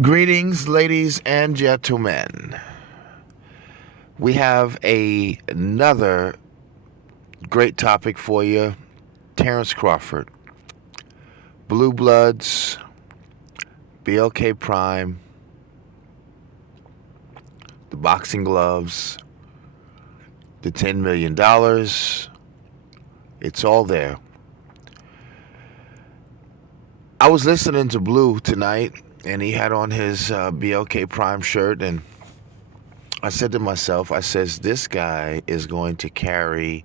Greetings, ladies and gentlemen. We have another great topic for you. Terence Crawford, Blue Bloods, BLK Prime, the boxing gloves, the $10 million. It's all there. I was listening to Blue tonight, and he had on his BLK Prime shirt, and I said to myself, I says, this guy is going to carry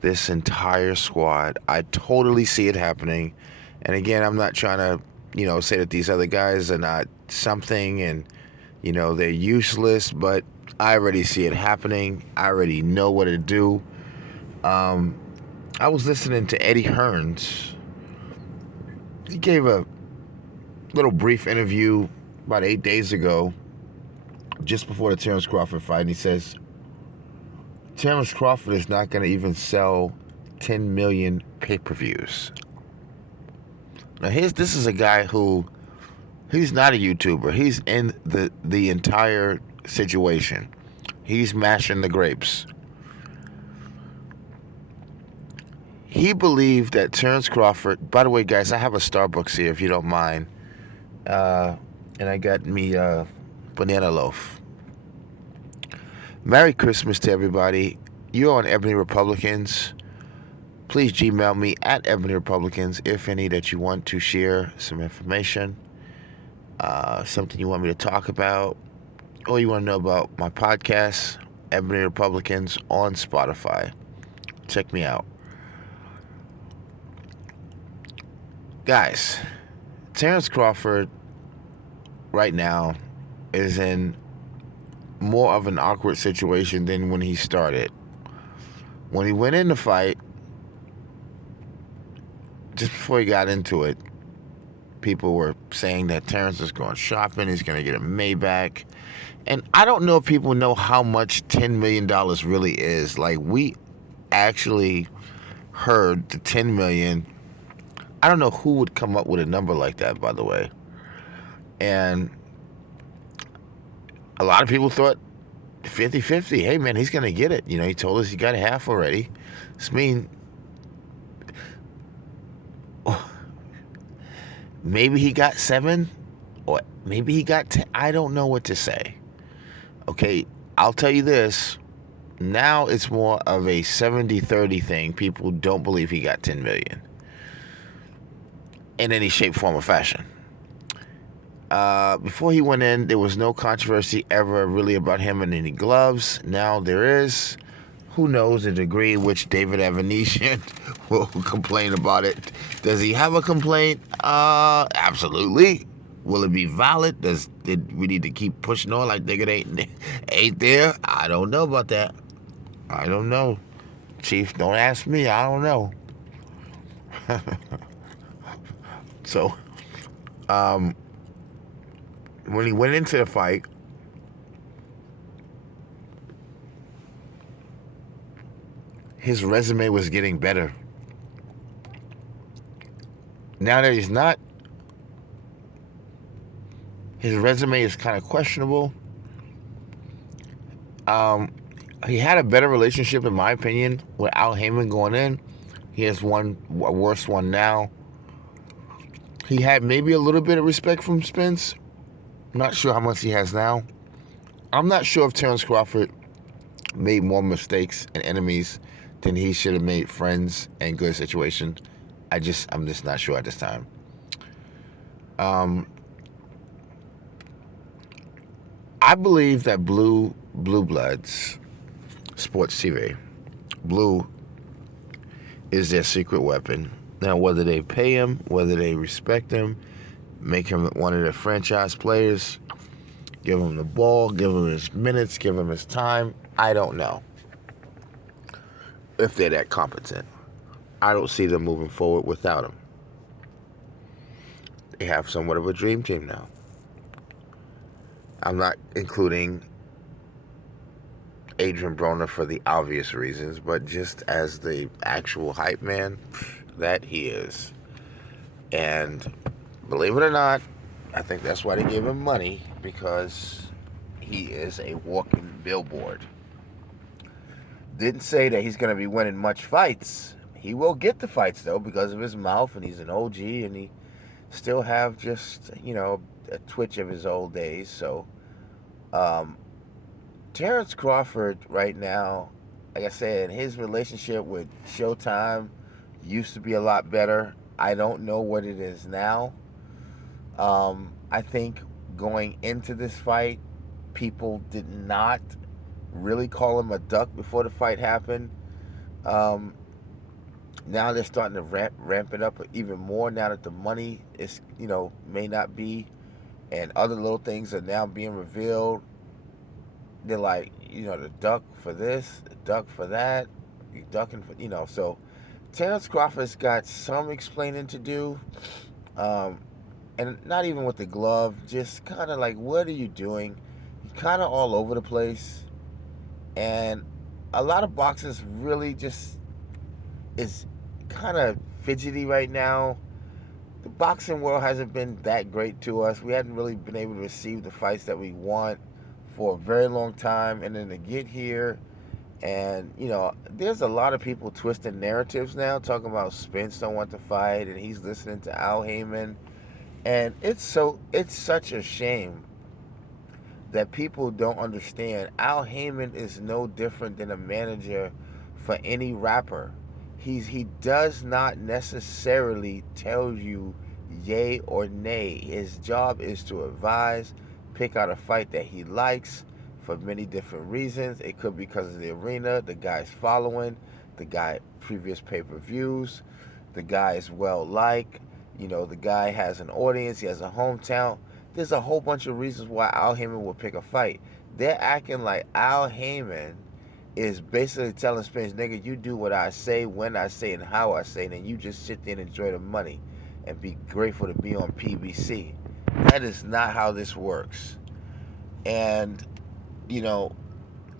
this entire squad. I totally see it happening. And again, I'm not trying to, say that these other guys are not something and, they're useless, but I already see it happening. I already know what to do. I was listening to Eddie Hearns. He gave a little brief interview about 8 days ago, just before the Terence Crawford fight, and he says, Terence Crawford is not going to even sell 10 million pay-per-views. Now, this is a guy who, he's not a YouTuber. He's in the entire situation. He's mashing the grapes. He believed that Terence Crawford, by the way, guys, I have a Starbucks here, if you don't mind. And I got me a banana loaf. Merry Christmas to everybody. You're on Ebony Republicans. Please Gmail me at Ebony Republicans if any that you want to share some information, something you want me to talk about, or you want to know about my podcast, Ebony Republicans, on Spotify. Check me out. Guys, Terence Crawford right now is in more of an awkward situation than when he started. When he went in the fight, just before he got into it, people were saying that Terence is going shopping, he's going to get a Maybach. And I don't know if people know how much $10 million really is. Like, we actually heard the $10 million. I don't know who would come up with a number like that, by the way. And a lot of people thought 50-50. Hey, man, he's going to get it. He told us he got half already. This means maybe he got 7 or maybe he got 10. I don't know what to say. Okay, I'll tell you this. Now it's more of a 70-30 thing. People don't believe he got 10 million in any shape, form, or fashion. Before he went in, there was no controversy ever really about him and any gloves. Now there is. Who knows the degree in which David Avanesian will complain about it. Does he have a complaint? Absolutely. Will it be valid? Did we need to keep pushing on like nigga ain't there? I don't know about that. I don't know. Chief, don't ask me. I don't know. So, when he went into the fight, his resume was getting better. Now that he's not, his resume is kind of questionable. He had a better relationship, in my opinion, with Al Heyman going in. He has a worse one now. He had maybe a little bit of respect from Spence. Not sure how much he has now. I'm not sure if Terence Crawford made more mistakes and enemies than he should have made friends and good situations. I'm just not sure at this time. I believe that Blue Bloods Sports TV, Blue is their secret weapon. Now, whether they pay him, whether they respect him, make him one of their franchise players, give him the ball, give him his minutes, give him his time, I don't know if they're that competent. I don't see them moving forward without him. They have somewhat of a dream team now. I'm not including Adrian Broner for the obvious reasons, but just as the actual hype man that he is. And believe it or not, I think that's why they gave him money, because he is a walking billboard. Didn't say that he's going to be winning much fights. He will get the fights, though, because of his mouth, and he's an OG, and he still have just, a twitch of his old days. So, um, Terence Crawford right now, like I said, his relationship with Showtime used to be a lot better. I don't know what it is now. I think going into this fight, people did not really call him a duck before the fight happened. Um, Now they're starting to ramp it up even more now that the money is, may not be, and other little things are now being revealed. They're like, the duck for this, the duck for that, you ducking for, so Terence Crawford's got some explaining to do. Um, and not even with the glove, just kind of like, what are you doing? You're kind of all over the place. And a lot of boxers really just is kind of fidgety right now. The boxing world hasn't been that great to us. We hadn't really been able to receive the fights that we want for a very long time. And then to get here, and, there's a lot of people twisting narratives now, talking about Spence don't want to fight, and he's listening to Al Heyman. And it's such a shame that people don't understand. Al Heyman is no different than a manager for any rapper. He does not necessarily tell you yay or nay. His job is to advise, pick out a fight that he likes for many different reasons. It could be because of the arena, the guy's following, the guy previous pay-per-views, the guy is well liked, the guy has an audience, he has a hometown. There's a whole bunch of reasons why Al Heyman will pick a fight. They're acting like Al Heyman is basically telling Spence, nigga, you do what I say, when I say, and how I say, and then you just sit there and enjoy the money and be grateful to be on PBC. That is not how this works. And,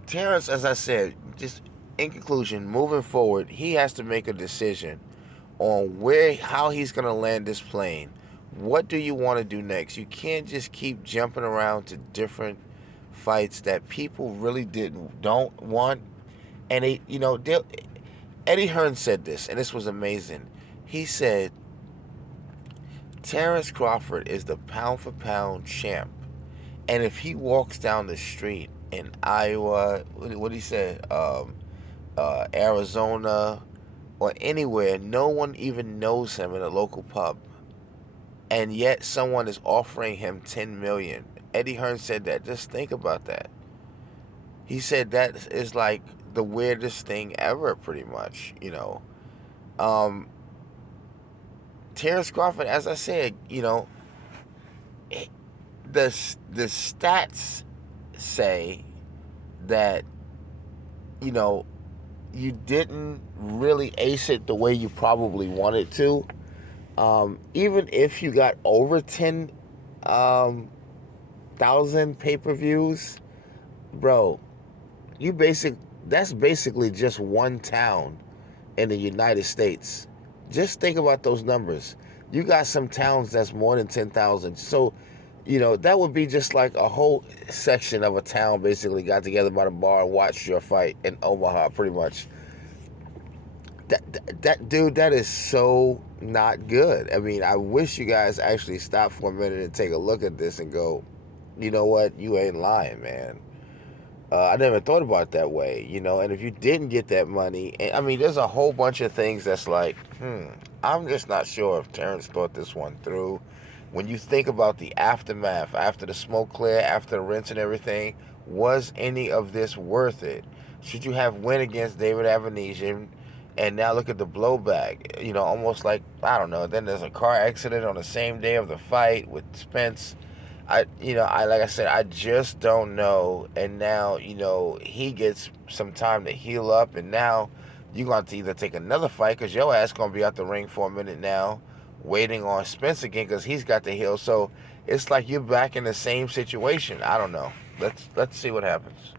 Terence, as I said, just in conclusion, moving forward, he has to make a decision on how he's going to land this plane. What do you want to do next? You can't just keep jumping around to different fights that people really don't want. And Eddie Hearn said this, and this was amazing. He said, Terence Crawford is the pound for pound champ, and if he walks down the street in Iowa, what he said, Arizona, or anywhere, no one even knows him in a local pub, and yet someone is offering him $10 million. Eddie Hearn said that. Just think about that. He said that is like the weirdest thing ever, pretty much. Terence Crawford, as I said, the stats say that you didn't really ace it the way you probably wanted to. Even if you got over 10,000 pay-per-views, bro, that's basically just one town in the United States. Just think about those numbers. You got some towns that's more than 10,000. So, that would be just like a whole section of a town basically got together by the bar and watched your fight in Omaha, pretty much. That dude, that is so not good. I mean, I wish you guys actually stop for a minute and take a look at this and go, you know what? You ain't lying, man. I never thought about it that way, and if you didn't get that money, I mean, there's a whole bunch of things that's like, I'm just not sure if Terence thought this one through. When you think about the aftermath, after the smoke clear, after the rinse and everything, was any of this worth it? Should you have win against David Avanesian, and now look at the blowback, almost like, I don't know, then there's a car accident on the same day of the fight with Spence. I like I said, I just don't know. And now, he gets some time to heal up, and now you're going to either take another fight because your ass going to be out the ring for a minute now, waiting on Spence again because he's got to heal. So it's like you're back in the same situation. I don't know. Let's see what happens.